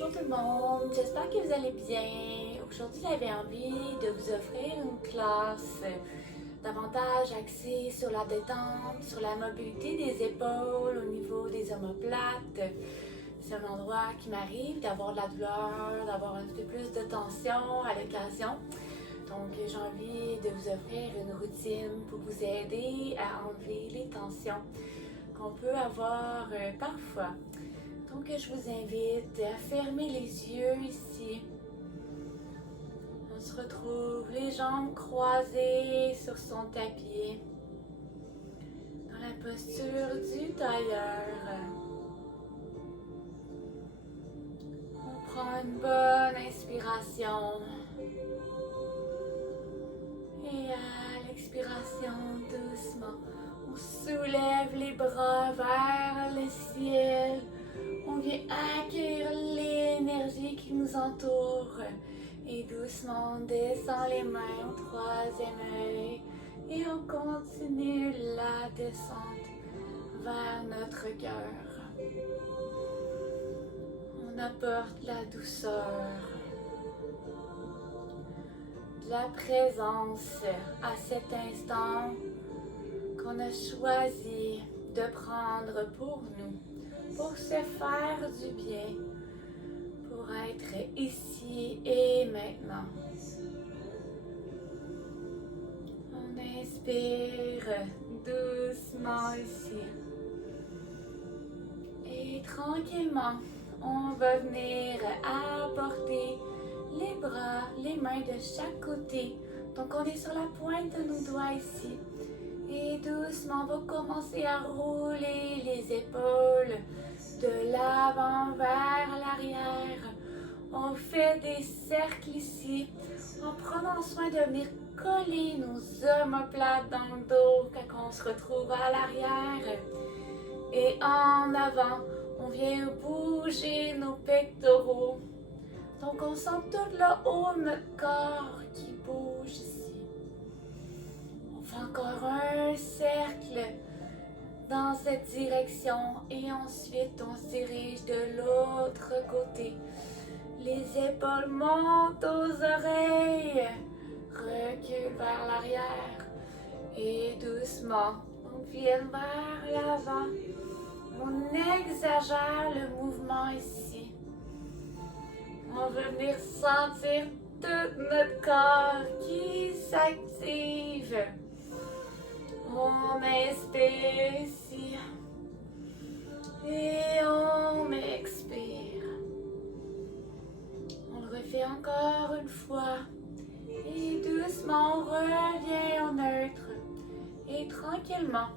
Bonjour tout le monde, j'espère que vous allez bien. Aujourd'hui, j'avais envie de vous offrir une classe davantage axée sur la détente, sur la mobilité des épaules au niveau des omoplates. C'est un endroit qui m'arrive d'avoir de la douleur, d'avoir un petit peu plus de tension à l'occasion. Donc, j'ai envie de vous offrir une routine pour vous aider à enlever les tensions qu'on peut avoir parfois. Donc, je vous invite à fermer les yeux ici. On se retrouve les jambes croisées sur son tapis, dans la posture du tailleur. On prend une bonne inspiration. Et à l'expiration, doucement, on soulève les bras vers le ciel. On vient accueillir l'énergie qui nous entoure. Et doucement, on descend les mains au troisième œil. Et on continue la descente vers notre cœur. On apporte la douceur, de la présence à cet instant qu'on a choisi de prendre pour nous, pour se faire du bien, pour être ici et maintenant. On inspire doucement ici. Et tranquillement, on va venir apporter les bras, les mains de chaque côté. Donc on est sur la pointe de nos doigts ici. Et doucement, on va commencer à rouler les épaules de l'avant vers l'arrière. On fait des cercles ici en prenant soin de venir coller nos omoplates dans le dos quand on se retrouve à l'arrière. Et en avant, on vient bouger nos pectoraux. Donc on sent tout le haut de notre corps qui bouge ici. On fait encore un cercle dans cette direction et ensuite on se dirige de l'autre côté. Les épaules montent aux oreilles, recule vers l'arrière et doucement on vient vers l'avant. On exagère le mouvement ici. On veut venir sentir tout notre corps qui s'active. On inspire ici et on expire. On le refait encore une fois et doucement on revient au neutre et tranquillement.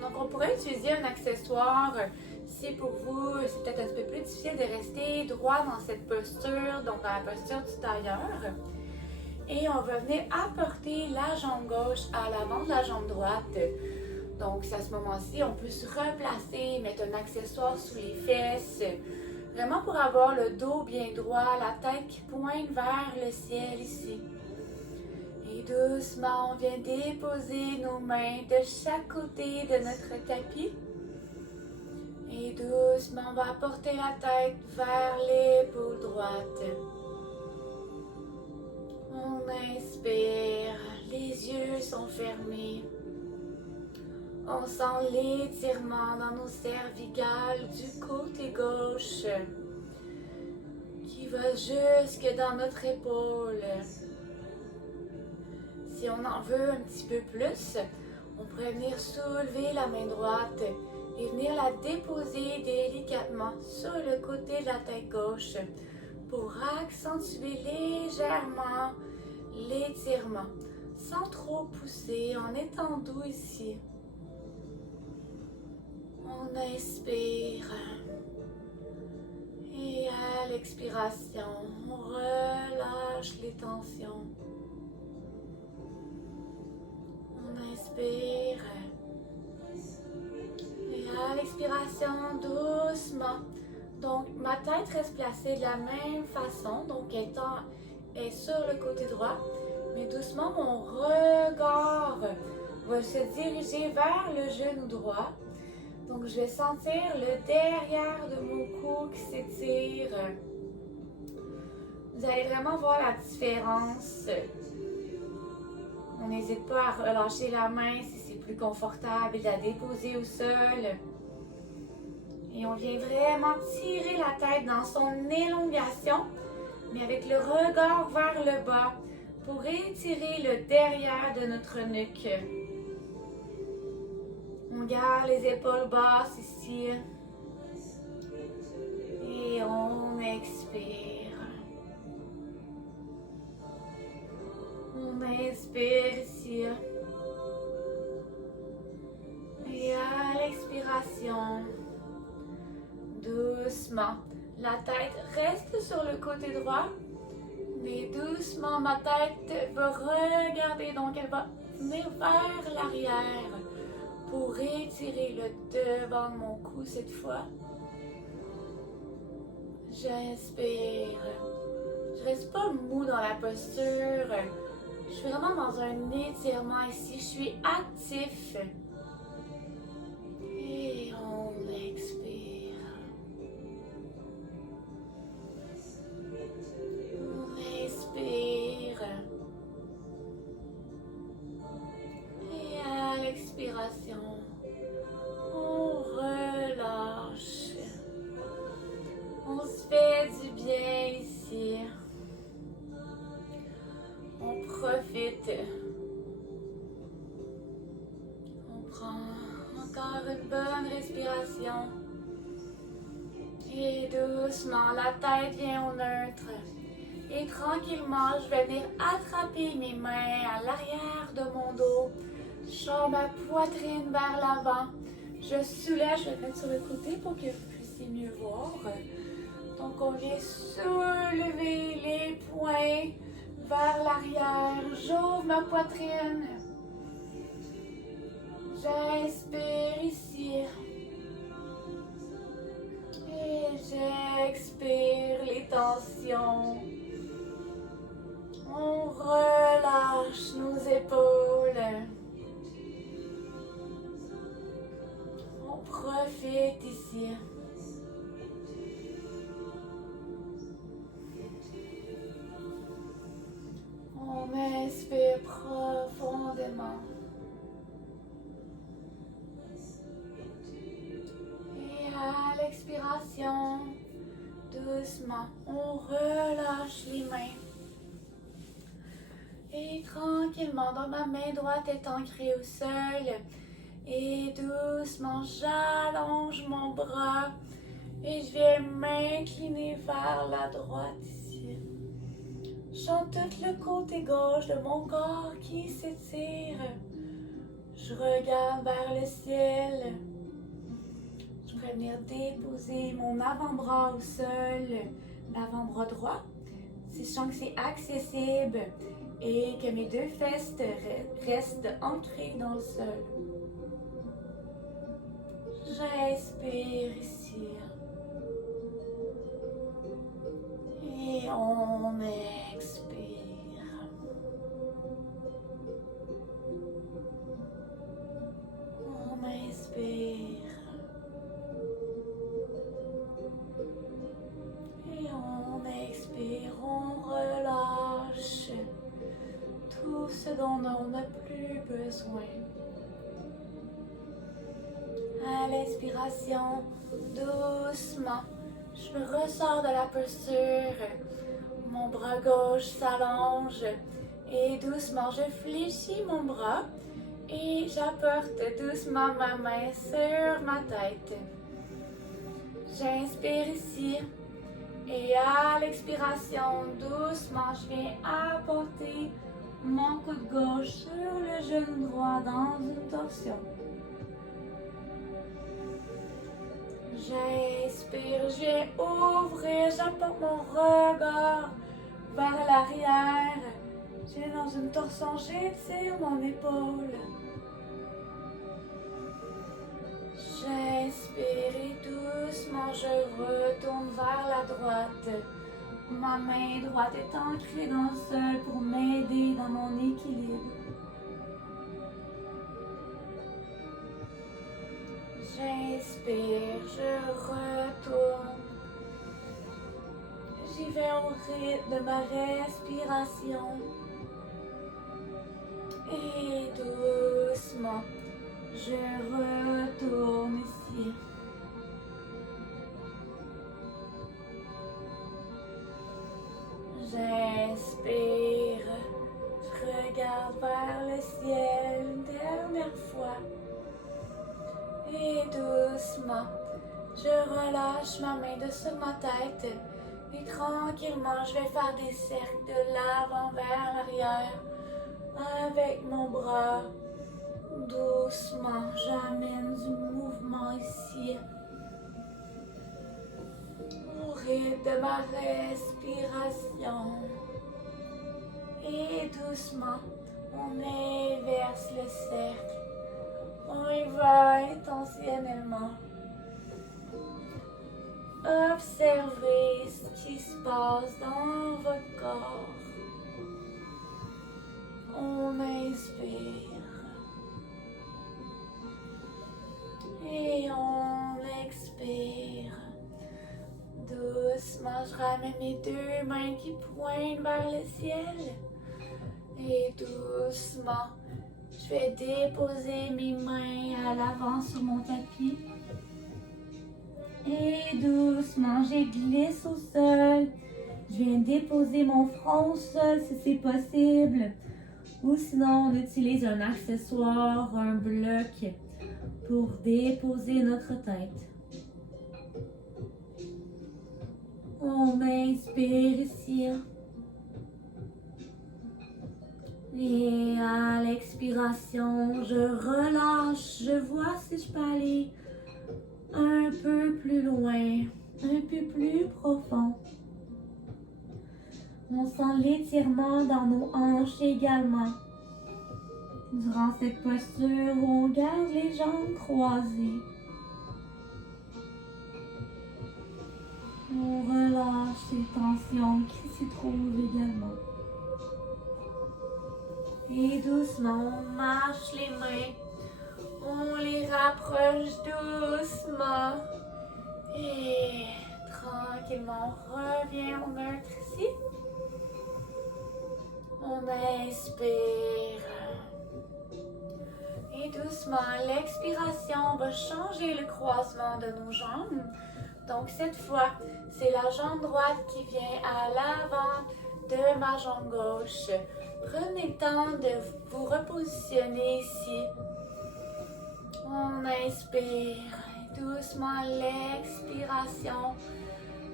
Donc on pourrait utiliser un accessoire si pour vous c'est peut-être un petit peu plus difficile de rester droit dans cette posture, donc dans la posture du tailleur. Et on va venir apporter la jambe gauche à l'avant de la jambe droite. Donc à ce moment-ci, on peut se replacer, mettre un accessoire sous les fesses, vraiment pour avoir le dos bien droit, la tête qui pointe vers le ciel ici. Et doucement, on vient déposer nos mains de chaque côté de notre tapis. Et doucement, on va apporter la tête vers l'épaule droite. On inspire, les yeux sont fermés. On sent l'étirement dans nos cervicales du côté gauche qui va jusque dans notre épaule. Si on en veut un petit peu plus, on pourrait venir soulever la main droite et venir la déposer délicatement sur le côté de la tête gauche pour accentuer légèrement l'étirement, sans trop pousser, en étant doux ici. On inspire et à l'expiration, on relâche les tensions. On inspire et à l'expiration, doucement. Donc, ma tête reste placée de la même façon, donc est sur le côté droit, mais doucement, mon regard va se diriger vers le genou droit. Donc, je vais sentir le derrière de mon cou qui s'étire Vous allez vraiment voir la différence. On n'hésite pas à relâcher la main si c'est plus confortable et de la déposer au sol. Et on vient vraiment tirer la tête dans son élongation, mais avec le regard vers le bas pour étirer le derrière de notre nuque. On garde les épaules basses ici. Et on expire. On inspire ici. Et à l'expiration, doucement, la tête reste sur le côté droit, mais doucement, ma tête va regarder, donc elle va venir vers l'arrière pour étirer le devant de mon cou cette fois. J'inspire. Je reste pas mou dans la posture. Je suis vraiment dans un étirement ici. Je suis actif. Et on expire. On inspire. Et à l'expiration, on relâche. On se fait du bien ici. On profite. On prend encore une bonne respiration. Et doucement, la tête vient au neutre. Et tranquillement, je vais venir attraper mes mains à l'arrière de mon dos. Je sors ma poitrine vers l'avant. Je soulève, je vais mettre sur le côté pour que vous puissiez mieux voir. Donc, on vient soulever les poings vers l'arrière. J'ouvre ma poitrine. J'inspire ici. Et j'expire les tensions. On relâche nos épaules. On profite ici. On inspire profondément. Et à l'expiration, doucement, on relâche les mains. Et tranquillement, dans ma main droite est ancrée au sol. Et doucement, j'allonge mon bras. Et je vais m'incliner vers la droite ici. Je sens tout le côté gauche de mon corps qui s'étire. Je regarde vers le ciel. Je vais venir déposer mon avant-bras au sol, l'avant-bras droit. Si je sens que c'est accessible et que mes deux fesses restent ancrées dans le sol. J'inspire ici. Et on expire. On inspire. Et on expire, on relâche tout ce dont on n'a plus besoin. À l'expiration, doucement, je me ressors de la posture. Mon bras gauche s'allonge et doucement, je fléchis mon bras et j'apporte doucement ma main sur ma tête. J'inspire ici et à l'expiration, doucement, je viens apporter mon coude gauche sur le genou droit dans une torsion. J'inspire, je viens ouvrir, j'apporte mon regard vers l'arrière. Je viens dans une torsion, j'étire mon épaule. J'inspire et doucement, je retourne vers la droite. Ma main droite est ancrée dans le sol pour m'aider dans mon équilibre. J'inspire, je retourne. J'y vais au rythme de ma respiration. Et doucement, je retourne ici. J'inspire. Je regarde vers le ciel une dernière fois. Et doucement, je relâche ma main dessous ma tête. Et tranquillement, je vais faire des cercles de l'avant vers l'arrière. Avec mon bras, doucement, j'amène du mouvement ici. Au rythme de ma respiration. Et doucement, on inverse le cercle. On y va intentionnellement. Observez ce qui se passe dans votre corps. On inspire. Et on expire. Doucement, je ramène mes deux mains qui pointent vers le ciel. Et doucement, je vais déposer mes mains à l'avant sur mon tapis. Et doucement, je glisse au sol. Je viens déposer mon front au sol si c'est possible. Ou sinon, on utilise un accessoire, un bloc pour déposer notre tête. On inspire ici. Et à l'expiration, je relâche. Je vois si je peux aller un peu plus loin, un peu plus profond. On sent l'étirement dans nos hanches également. Durant cette posture, on garde les jambes croisées. On relâche les tensions qui s'y trouvent également. Et doucement, on marche les mains. On les rapproche doucement. Et tranquillement, on revient au neutre ici. On inspire. Et doucement, à l'expiration, on va changer le croisement de nos jambes. Donc cette fois, c'est la jambe droite qui vient à l'avant de ma jambe gauche. Prenez le temps de vous repositionner ici. On inspire. Doucement, à l'expiration,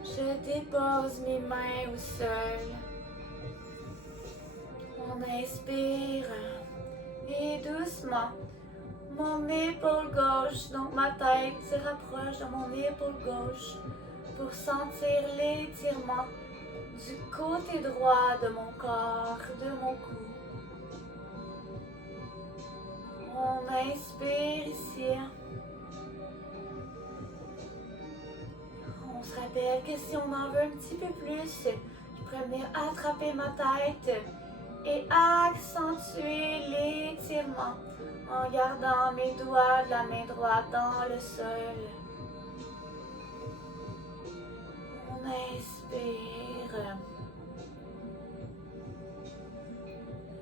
je dépose mes mains au sol. On inspire. Et doucement, mon épaule gauche, donc ma tête se rapproche de mon épaule gauche pour sentir l'étirement du côté droit de mon corps, de mon cou. On inspire ici. On se rappelle que si on en veut un petit peu plus, je pourrais venir attraper ma tête et accentuer l'étirement en gardant mes doigts de la main droite dans le sol. On inspire.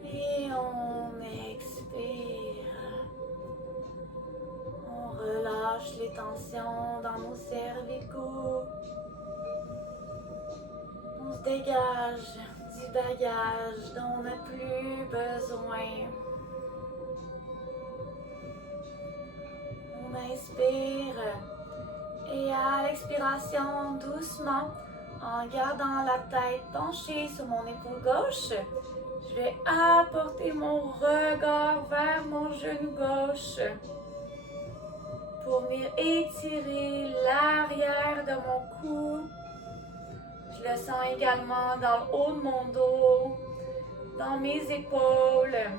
Et on expire. On relâche les tensions dans nos cervicaux. On se dégage du bagage dont on n'a plus besoin. On inspire et à l'expiration, doucement, en gardant la tête penchée sur mon épaule gauche, je vais apporter mon regard vers mon genou gauche pour venir étirer l'arrière de mon cou. Je le sens également dans le haut de mon dos, dans mes épaules.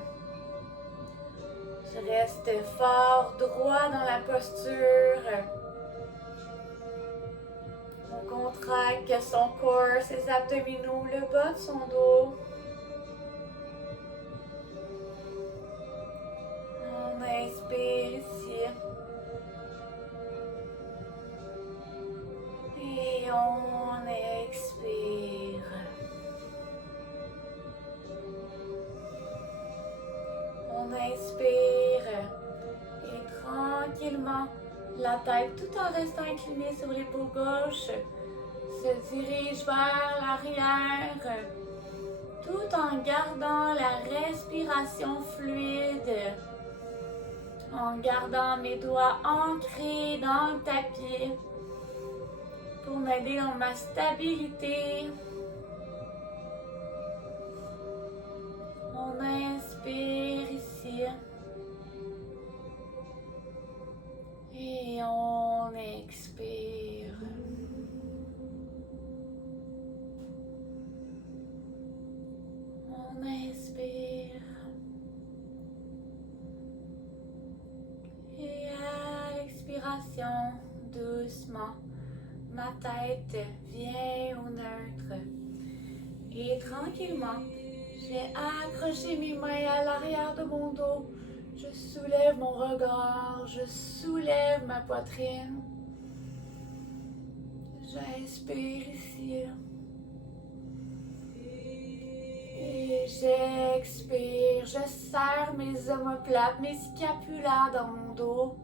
Je reste fort droit dans la posture. On contracte son corps, ses abdominaux, le bas de son dos. On inspire ici. Et on expire. tête tout en restant incliné sur l'épaule gauche se dirige vers l'arrière tout en gardant la respiration fluide, en gardant mes doigts ancrés dans le tapis pour m'aider dans ma stabilité. On inspire ici et on expire. On inspire et à l'expiration, doucement, ma tête vient au neutre et tranquillement, je vais accrocher mes mains à l'arrière de mon dos. Je soulève mon regard, je soulève ma poitrine. J'inspire ici. Et j'expire, je serre mes omoplates, mes scapulaires dans mon dos.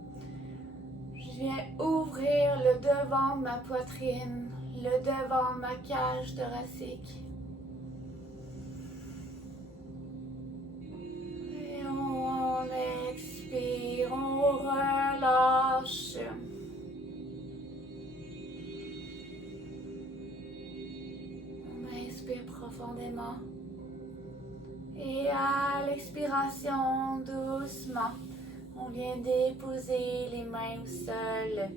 Je viens ouvrir le devant de ma poitrine, le devant de ma cage thoracique. Et on expire, on relâche. On inspire profondément. Et à l'expiration, doucement, on vient déposer les mains au sol.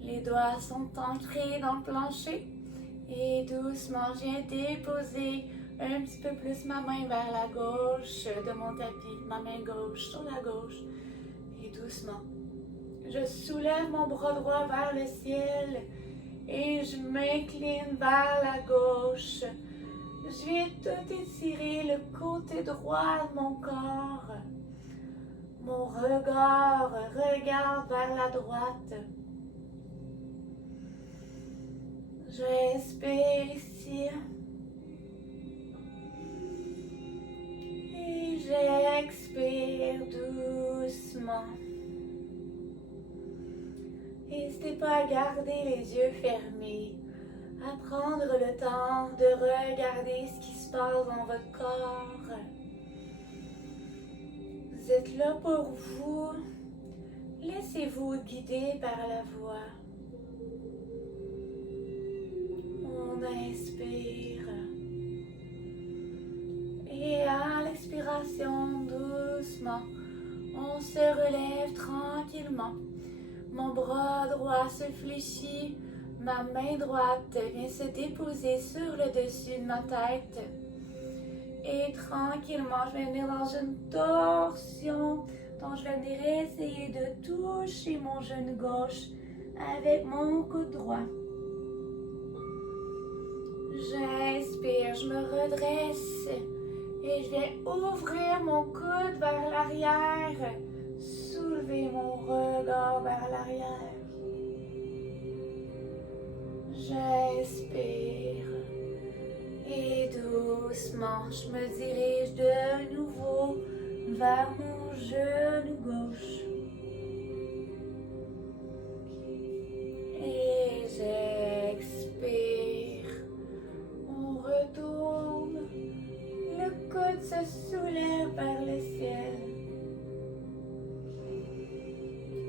Les doigts sont ancrés dans le plancher. Et doucement, je viens déposer un petit peu plus ma main vers la gauche de mon tapis. Ma main gauche sur la gauche. Et doucement, je soulève mon bras droit vers le ciel. Et je m'incline vers la gauche. Je viens tout étirer le côté droit de mon corps. Mon regard regarde vers la droite. J'inspire ici. Et j'expire doucement. N'hésitez pas à garder les yeux fermés. À prendre le temps de regarder ce qui se passe dans votre corps. Vous êtes là pour vous. Laissez-vous guider par la voix. On inspire. Et à l'expiration, doucement, on se relève tranquillement. Mon bras droit se fléchit. Ma main droite vient se déposer sur le dessus de ma tête. Et tranquillement, je vais venir dans une torsion. Donc, je vais venir essayer de toucher mon genou gauche avec mon coude droit. J'inspire, je me redresse. Et je vais ouvrir mon coude vers l'arrière. Soulever mon regard vers l'arrière. J'inspire et doucement, je me dirige de nouveau vers mon genou gauche. Et j'expire. On retourne. Le coude se soulève vers le ciel.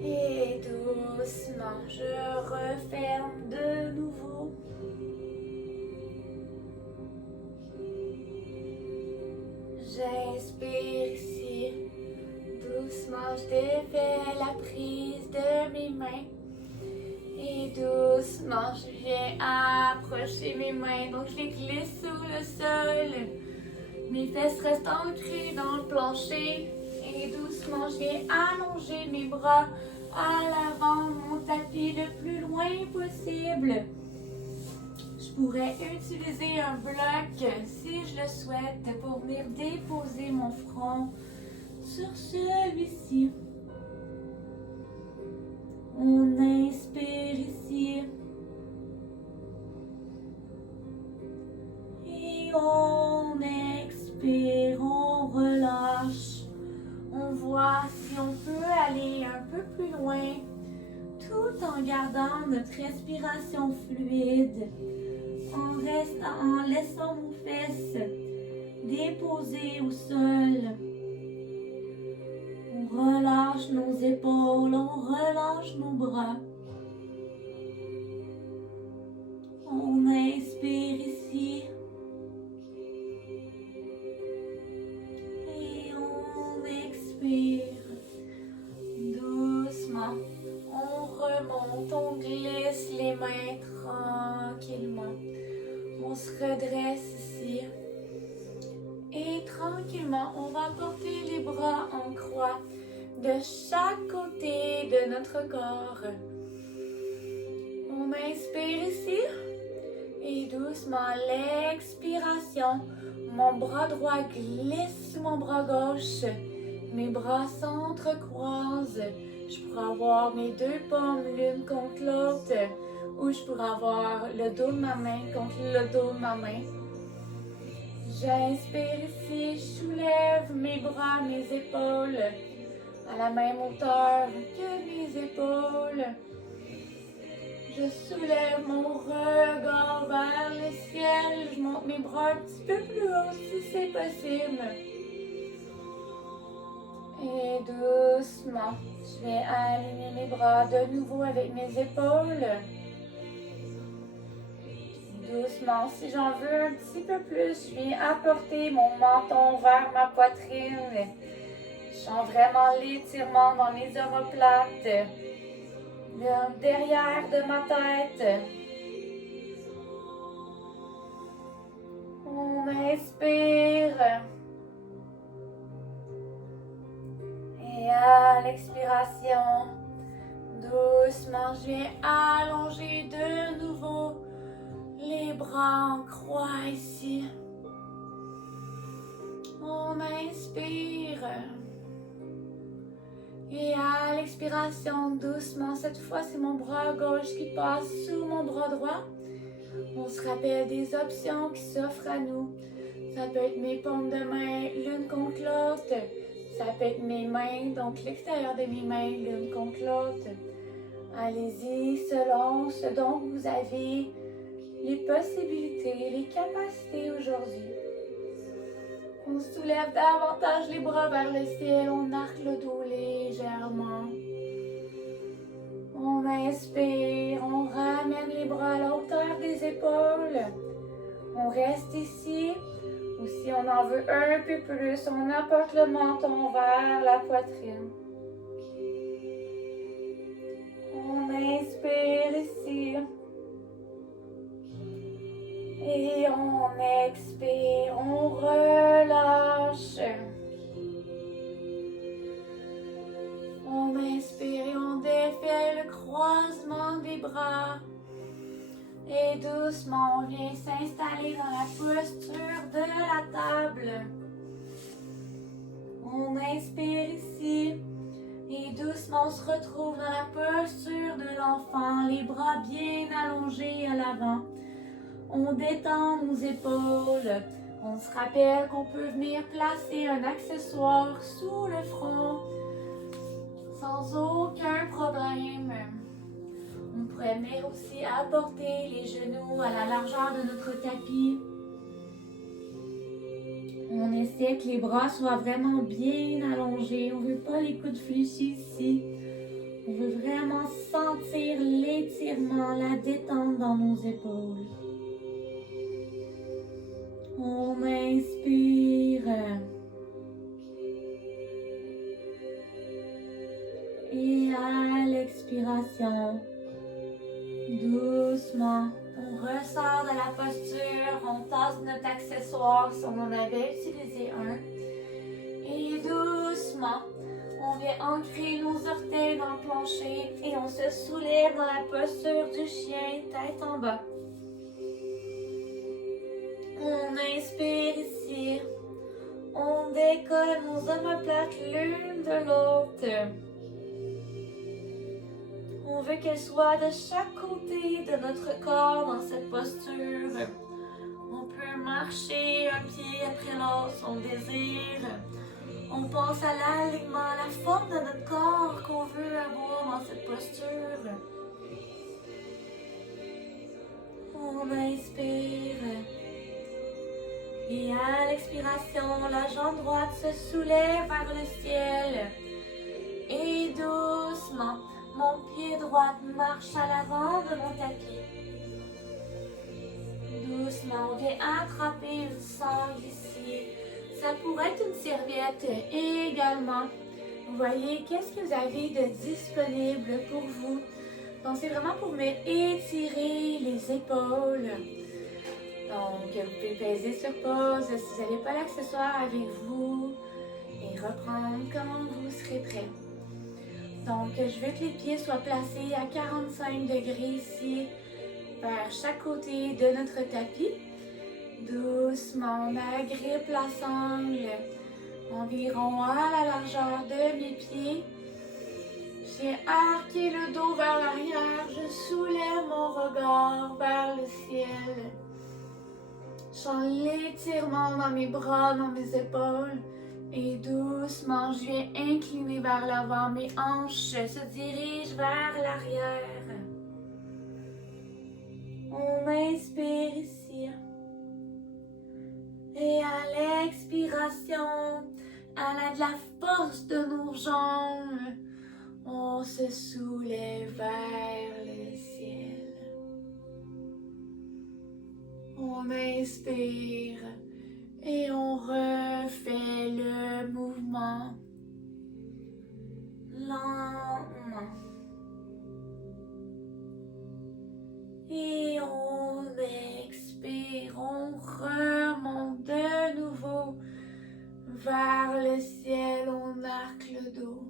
Et doucement, je referme de nouveau. J'inspire ici. Doucement, je défais la prise de mes mains. Et doucement, je viens approcher mes mains. Donc, je les glisse sur le sol. Mes fesses restent ancrées dans le plancher. Et doucement, je viens allonger mes bras à l'avant de mon tapis le plus loin possible. Je pourrais utiliser un bloc si je le souhaite pour venir déposer mon front sur celui-ci. On inspire ici. Et on expire, on relâche. On voit si on peut aller un peu plus loin, tout tout en gardant notre respiration fluide, en laissant nos fesses déposées au sol. On relâche nos épaules, on relâche nos bras. On inspire ici. Et on expire. Doucement. On remonte, on glisse les mains tranquillement. On se redresse ici. Et tranquillement, on va porter les bras en croix de chaque côté de notre corps. On inspire ici. Et doucement, l'expiration. Mon bras droit glisse sur mon bras gauche. Mes bras s'entrecroisent. Je pourrais avoir mes deux paumes l'une contre l'autre. Ou je pourrais avoir le dos de ma main contre le dos de ma main. J'inspire ici, je soulève mes bras, mes épaules à la même hauteur que mes épaules. Je soulève mon regard vers le ciel. Je monte mes bras un petit peu plus haut si c'est possible. Et doucement, je vais aligner mes bras de nouveau avec mes épaules. Doucement, si j'en veux un petit peu plus, je viens apporter mon menton vers ma poitrine. Je sens vraiment l'étirement dans mes omoplates. Derrière de ma tête. On inspire. Et à l'expiration, doucement, je viens allonger de nouveau les bras en croix ici. On inspire. Et à l'expiration, doucement, cette fois c'est mon bras gauche qui passe sous mon bras droit. On se rappelle des options qui s'offrent à nous. Ça peut être mes paumes de main l'une contre l'autre. Ça peut être mes mains, donc l'extérieur de mes mains l'une contre l'autre. Allez-y selon ce dont vous avez les possibilités, les capacités aujourd'hui. On soulève davantage les bras vers le ciel, on arque le dos légèrement. On inspire, on ramène les bras à la hauteur des épaules. On reste ici, ou si on en veut un peu plus, on apporte le menton vers la poitrine. On inspire ici. Et on expire, on relâche. On inspire et on défait le croisement des bras. Et doucement, on vient s'installer dans la posture de la table. On inspire ici. Et doucement, on se retrouve dans la posture de l'enfant, les bras bien allongés à l'avant. On détend nos épaules. On se rappelle qu'on peut venir placer un accessoire sous le front sans aucun problème. On pourrait venir aussi apporter les genoux à la largeur de notre tapis. On essaie que les bras soient vraiment bien allongés. On ne veut pas les coudes fléchis ici. On veut vraiment sentir l'étirement, la détente dans nos épaules. On inspire. Et à l'expiration, doucement, on ressort de la posture, on tasse notre accessoire si on en avait utilisé un. Et doucement, on vient ancrer nos orteils dans le plancher et on se soulève dans la posture du chien, tête en bas. On inspire ici. On décolle nos omoplates l'une de l'autre. On veut qu'elles soient de chaque côté de notre corps dans cette posture. On peut marcher un pied après l'autre si on désire. On pense à l'alignement, à la forme de notre corps qu'on veut avoir dans cette posture. On inspire. Et à l'expiration, la jambe droite se soulève vers le ciel. Et doucement, mon pied droit marche à l'avant de mon tapis. Doucement, on vient attraper une sangle ici. Ça pourrait être une serviette également. Vous voyez, qu'est-ce que vous avez de disponible pour vous? Donc, c'est vraiment pour venir étirer les épaules. Donc, vous pouvez peser sur pause si vous n'avez pas l'accessoire avec vous et reprendre quand vous serez prêt. Donc, je veux que les pieds soient placés à 45 degrés ici, vers chaque côté de notre tapis. Doucement, on agrippe la sangle environ à la largeur de mes pieds. J'ai arqué le dos vers l'arrière, je soulève mon regard vers le ciel. Je sens l'étirement dans mes bras, dans mes épaules. Et doucement, je viens incliner vers l'avant. Mes hanches se dirigent vers l'arrière. On inspire ici. Et à l'expiration, à l'aide de la force de nos jambes, on se soulève vers le ciel. On inspire et on refait le mouvement lentement. Et on expire, on remonte de nouveau vers le ciel, on arque le dos.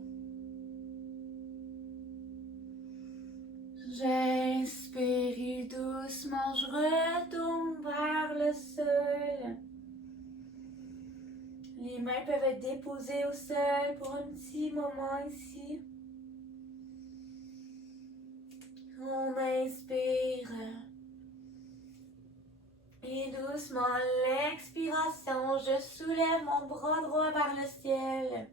J'inspire et doucement, je retourne vers le sol. Les mains peuvent être déposées au sol pour un petit moment ici. On inspire. Et doucement, à l'expiration, je soulève mon bras droit vers le ciel.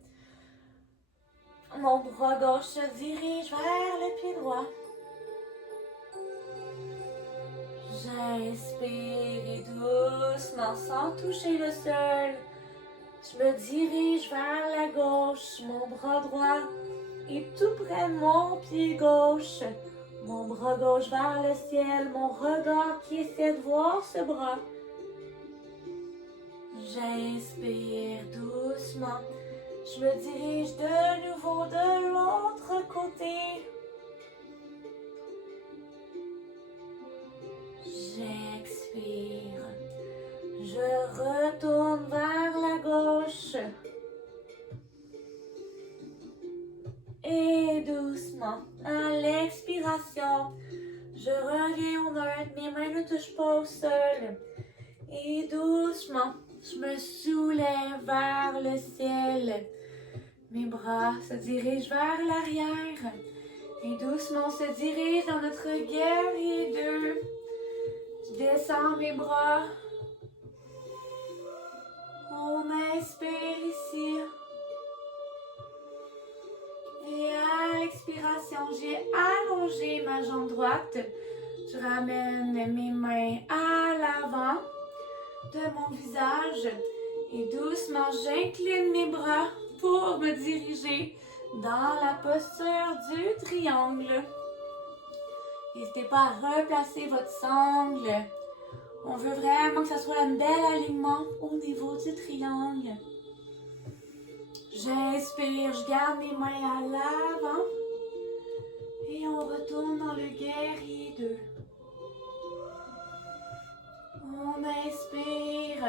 Mon bras gauche se dirige vers le pied droit. J'inspire et doucement, sans toucher le sol, je me dirige vers la gauche. Mon bras droit est tout près de mon pied gauche. Mon bras gauche vers le ciel, mon regard qui essaie de voir ce bras. J'inspire doucement, je me dirige de nouveau de l'autre côté. J'expire, je retourne vers la gauche. Et doucement, à l'expiration, je reviens au neutre, mes mains ne touchent pas au sol. Et doucement, je me soulève vers le ciel. Mes bras se dirigent vers l'arrière. Et doucement, on se dirige dans notre guerrier 2. Je descends mes bras. On inspire ici. Et à l'expiration, j'ai allongé ma jambe droite. Je ramène mes mains à l'avant de mon visage. Et doucement, j'incline mes bras pour me diriger dans la posture du triangle. N'hésitez pas à replacer votre sangle. On veut vraiment que ça soit un bel alignement au niveau du triangle. J'inspire, je garde mes mains à l'avant. Et on retourne dans le guerrier 2. On inspire.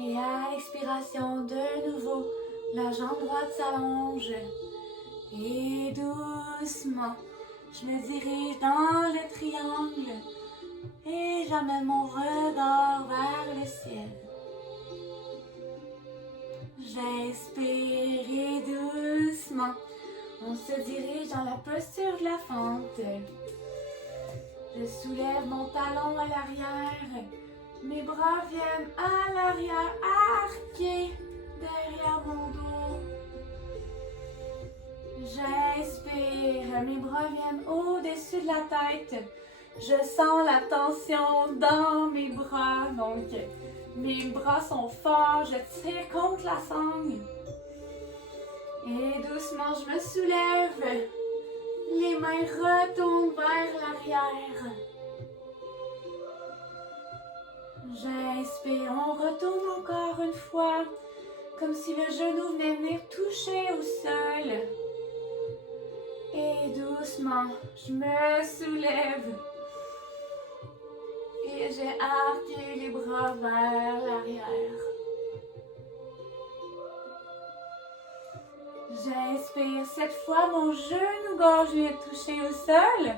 Et à l'expiration, de nouveau, la jambe droite s'allonge. Et doucement, je me dirige dans le triangle. Et j'amène mon regard vers le ciel. J'inspire et doucement, on se dirige dans la posture de la fente. Je soulève mon talon à l'arrière. Mes bras viennent à l'arrière, arqués derrière mon dos. J'inspire, mes bras viennent au-dessus de la tête. Je sens la tension dans mes bras, donc mes bras sont forts, je tire contre la sangle. Et doucement, je me soulève. Les mains retournent vers l'arrière. J'inspire, on retourne encore une fois, comme si le genou venait venir toucher au sol. Et doucement, je me soulève. Et j'ai arqué les bras vers l'arrière. J'inspire. Cette fois, mon genou gauche vient toucher au sol.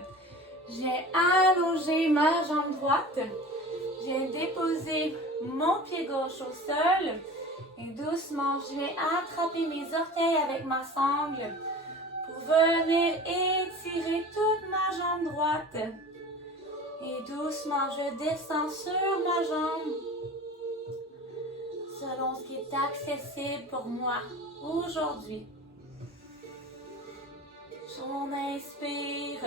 J'ai allongé ma jambe droite. J'ai déposé mon pied gauche au sol. Et doucement, je vais attraper mes orteils avec ma sangle pour venir étirer toute ma jambe droite. Et doucement, je descends sur ma jambe selon ce qui est accessible pour moi aujourd'hui. On inspire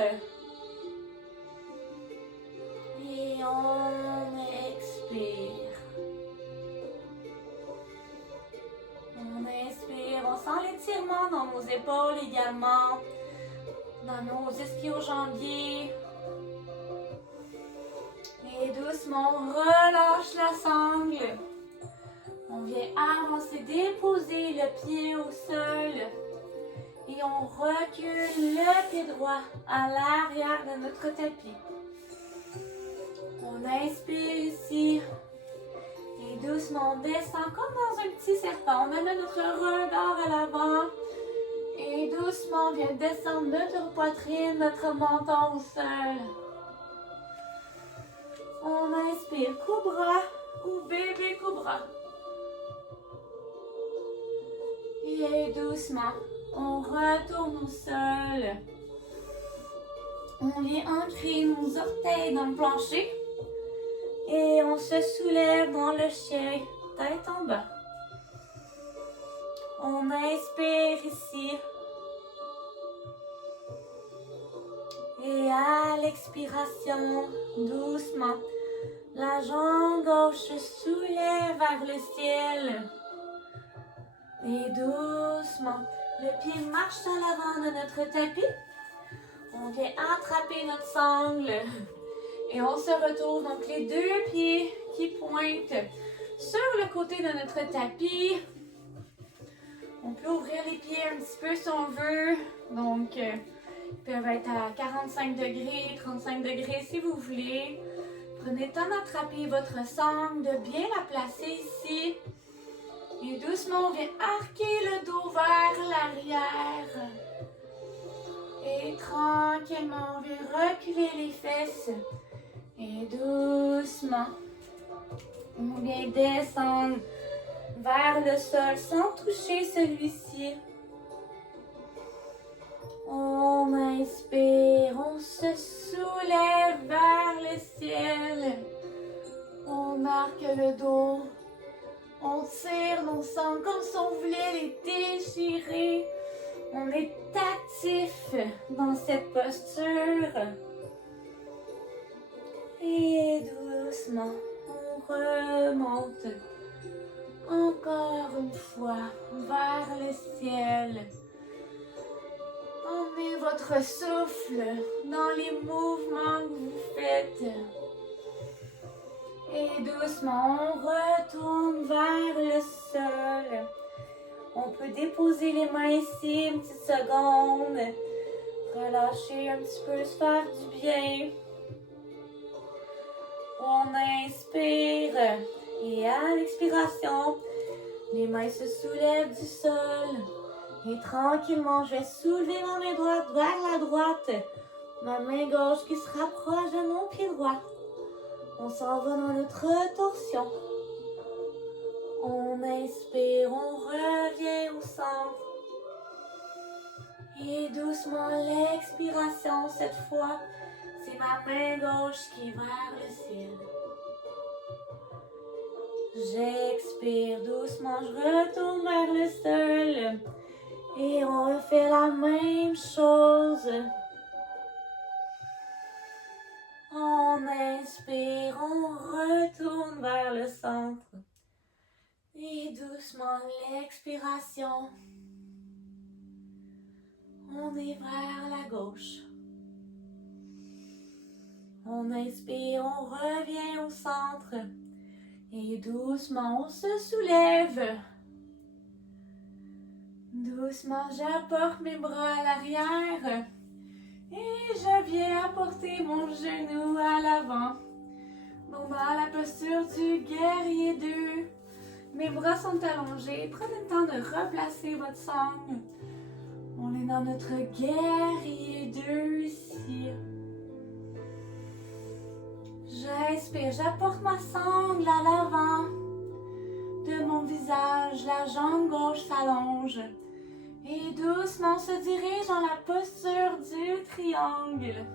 et on expire. On inspire, on sent l'étirement dans nos épaules également, dans nos ischio-jambiers. Et doucement, on relâche la sangle. On vient avancer, déposer le pied au sol. Et on recule le pied droit à l'arrière de notre tapis. On inspire ici. Et doucement, on descend comme dans un petit serpent. On amène notre regard à l'avant. Et doucement, on vient descendre notre poitrine, notre menton au sol. On inspire, cobra ou bébé cobra. Et doucement, on retourne au sol. On vient ancrer nos orteils dans le plancher. Et on se soulève dans le chien, tête en bas. On inspire ici. Et à l'expiration, doucement, la jambe gauche se soulève vers le ciel. Et doucement, le pied marche à l'avant de notre tapis. On vient attraper notre sangle. Et on se retrouve donc les deux pieds qui pointent sur le côté de notre tapis. On peut ouvrir les pieds un petit peu si on veut. Donc, ils peuvent être à 45 degrés, 35 degrés si vous voulez. Prenez le temps d'attraper votre sangle, de bien la placer ici. Et doucement, on vient arquer le dos vers l'arrière. Et tranquillement, on vient reculer les fesses. Et doucement, on vient descendre vers le sol sans toucher celui-ci. On inspire, on se soulève vers le ciel. On marque le dos. On tire nos sangles comme si on voulait les déchirer. On est actif dans cette posture. Et doucement, on remonte encore une fois vers le ciel. Emmenez votre souffle dans les mouvements que vous faites. Et doucement, on retourne vers le sol. On peut déposer les mains ici une petite seconde. Relâcher un petit peu, se faire du bien. On inspire et à l'expiration, les mains se soulèvent du sol. Et tranquillement, je vais soulever ma main droite vers la droite. Ma main gauche qui se rapproche de mon pied droit. On s'en va dans notre torsion. On inspire, on revient au centre. Et doucement, l'expiration cette fois. C'est ma main gauche qui est vers le ciel. J'expire doucement, je retourne vers le sol. Et on refait la même chose. On inspire, on retourne vers le centre. Et doucement, l'expiration. On est vers la gauche. On inspire, on revient au centre. Et doucement, on se soulève. Doucement, j'apporte mes bras à l'arrière. Et je viens apporter mon genou à l'avant. Donc dans la posture du guerrier 2. Mes bras sont allongés. Prenez le temps de replacer votre sangle. On est dans notre guerrier 2 ici. J'inspire, j'apporte ma sangle à l'avant de mon visage. La jambe gauche s'allonge. Et doucement, on se dirige dans la posture du triangle.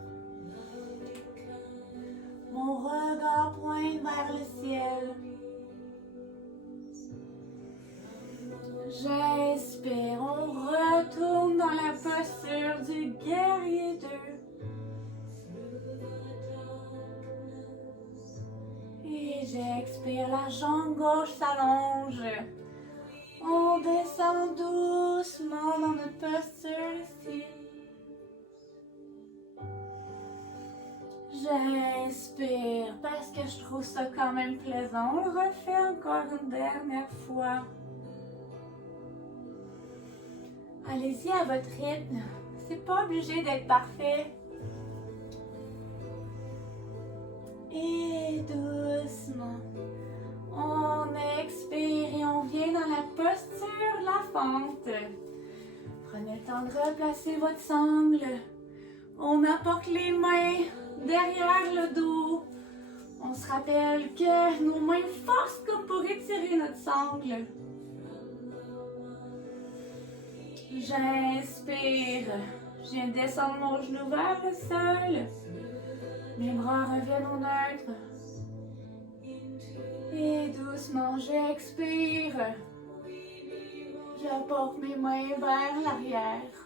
Mon regard pointe vers le ciel. J'inspire, on retourne dans la posture du guerrier 2. Et j'expire, la jambe gauche s'allonge. On descend doucement dans notre posture ici. J'inspire parce que je trouve ça quand même plaisant. On le refait encore une dernière fois. Allez-y à votre rythme. C'est pas obligé d'être parfait. Et doucement, on expire et on vient dans la posture de la fente. Prenez le temps de replacer votre sangle. On apporte les mains derrière le dos. On se rappelle que nos mains forcent comme pour étirer notre sangle. J'inspire. Je viens de descendre mon genou vers le sol. Mes bras reviennent au neutre. Et doucement, j'expire. J'apporte mes mains vers l'arrière.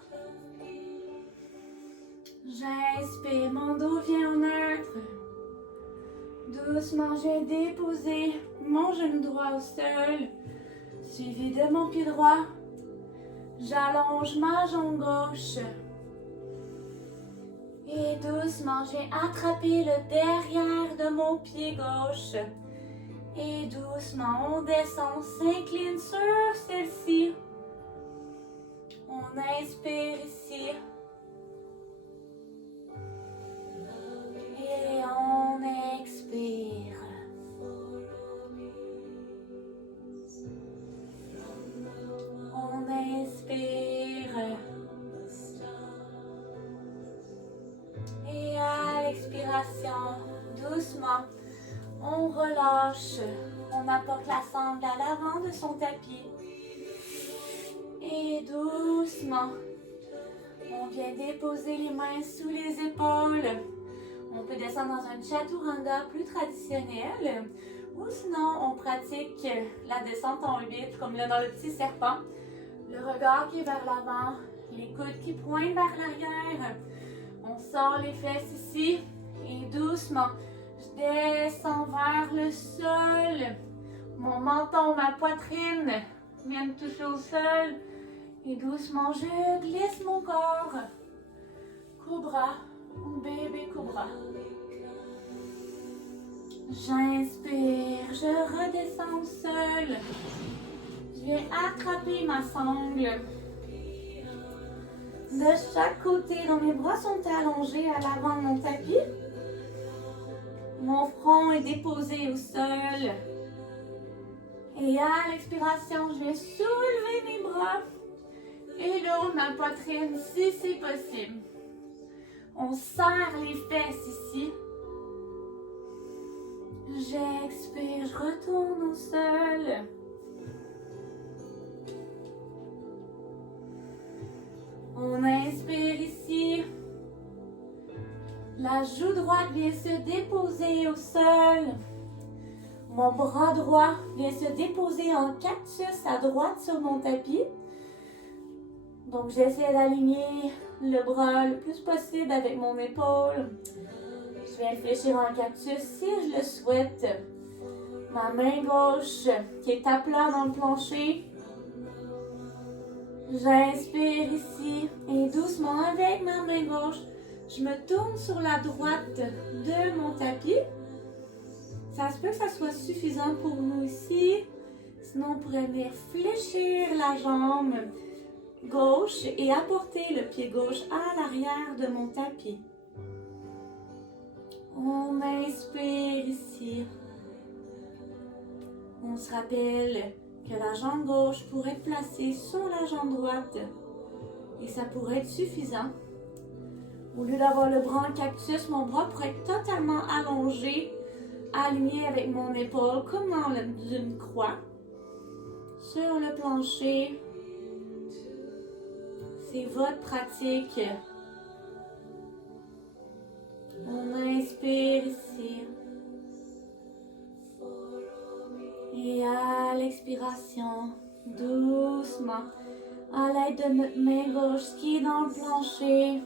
J'inspire, mon dos vient au neutre. Doucement, je vais déposer mon genou droit au sol, suivi de mon pied droit. J'allonge ma jambe gauche. Et doucement, je vais attraper le derrière de mon pied gauche. Et doucement, on descend, on s'incline sur celle-ci. On inspire ici. Et on expire. On inspire. Et à l'expiration, doucement, on relâche. On apporte la sangle à l'avant de son tapis. Et doucement, on vient déposer les mains sous les épaules. On peut descendre dans un chaturanga plus traditionnel. Ou sinon, on pratique la descente en 8, comme là dans le petit serpent. Le regard qui est vers l'avant, les coudes qui pointent vers l'arrière. On sort les fesses ici et doucement, je descends vers le sol. Mon menton, ma poitrine viennent toucher au sol. Et doucement, je glisse mon corps. Cobra, bébé cobra. J'inspire, je redescends au sol. Je viens attraper ma sangle. De chaque côté, donc mes bras sont allongés à l'avant de mon tapis. Mon front est déposé au sol. Et à l'expiration, je vais soulever mes bras et le haut de ma poitrine si c'est possible. On serre les fesses ici. J'expire, je retourne au sol. On inspire ici. La joue droite vient se déposer au sol. Mon bras droit vient se déposer en cactus à droite sur mon tapis. Donc, j'essaie d'aligner le bras le plus possible avec mon épaule. Je vais fléchir en cactus si je le souhaite. Ma main gauche qui est à plat dans le plancher. J'inspire ici et doucement avec ma main gauche, je me tourne sur la droite de mon tapis. Ça se peut que ça soit suffisant pour vous ici. Sinon, on pourrait venir fléchir la jambe gauche et apporter le pied gauche à l'arrière de mon tapis. On inspire ici. On se rappelle que la jambe gauche pourrait être placée sur la jambe droite et ça pourrait être suffisant. Au lieu d'avoir le bras en cactus, mon bras pourrait être totalement allongé, aligné avec mon épaule comme dans une croix. Sur le plancher, c'est votre pratique. On inspire ici. Et à l'expiration, doucement, à l'aide de notre main gauche qui est dans le plancher,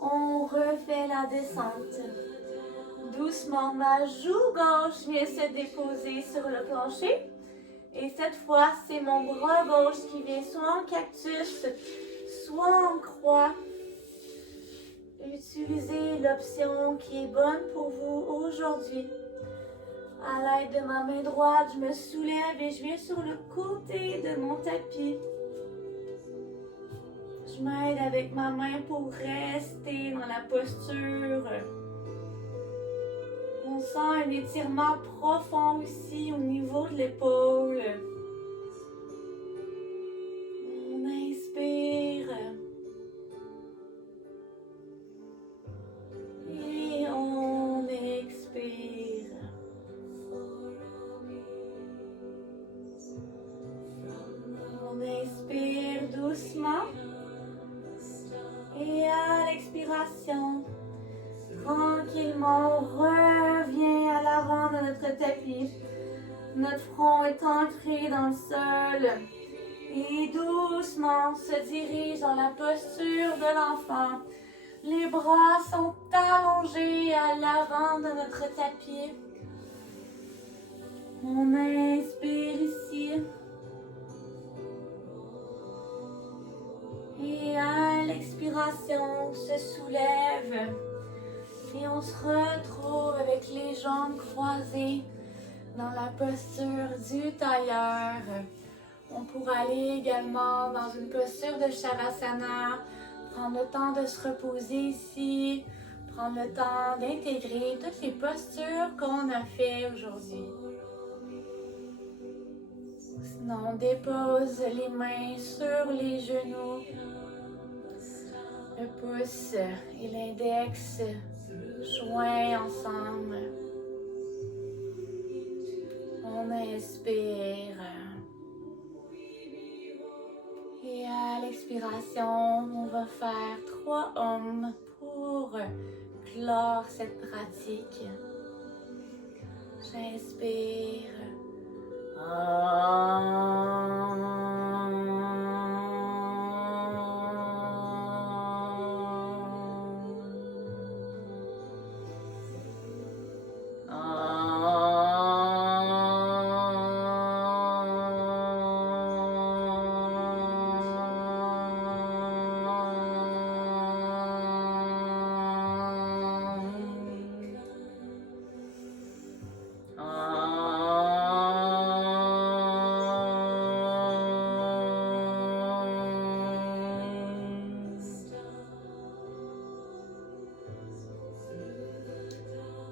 on refait la descente. Doucement, ma joue gauche vient se déposer sur le plancher. Et cette fois, c'est mon bras gauche qui vient soit en cactus, soit en croix. Utilisez l'option qui est bonne pour vous aujourd'hui. À l'aide de ma main droite, je me soulève et je viens sur le côté de mon tapis. Je m'aide avec ma main pour rester dans la posture. On sent un étirement profond ici au niveau de l'épaule. On inspire. Et on expire. On inspire doucement. Et à l'expiration, tranquillement, on revient à l'avant de notre tapis. Notre front est ancré dans le sol. Et doucement, on se dirige dans la posture de l'enfant. Les bras sont allongés à l'avant de notre tapis. On inspire ici. Et à l'expiration, on se soulève. Et on se retrouve avec les jambes croisées dans la posture du tailleur. On pourra aller également dans une posture de Shavasana, prendre le temps de se reposer ici, prendre le temps d'intégrer toutes les postures qu'on a fait aujourd'hui. Sinon, on dépose les mains sur les genoux, le pouce et l'index joints ensemble. On inspire. Et à l'expiration, on va faire 3 Om pour clore cette pratique. J'inspire.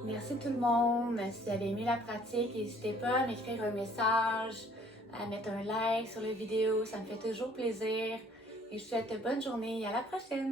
Merci tout le monde. Si vous avez aimé la pratique, n'hésitez pas à m'écrire un message, à mettre un like sur la vidéo. Ça me fait toujours plaisir. Et je vous souhaite bonne journée et à la prochaine.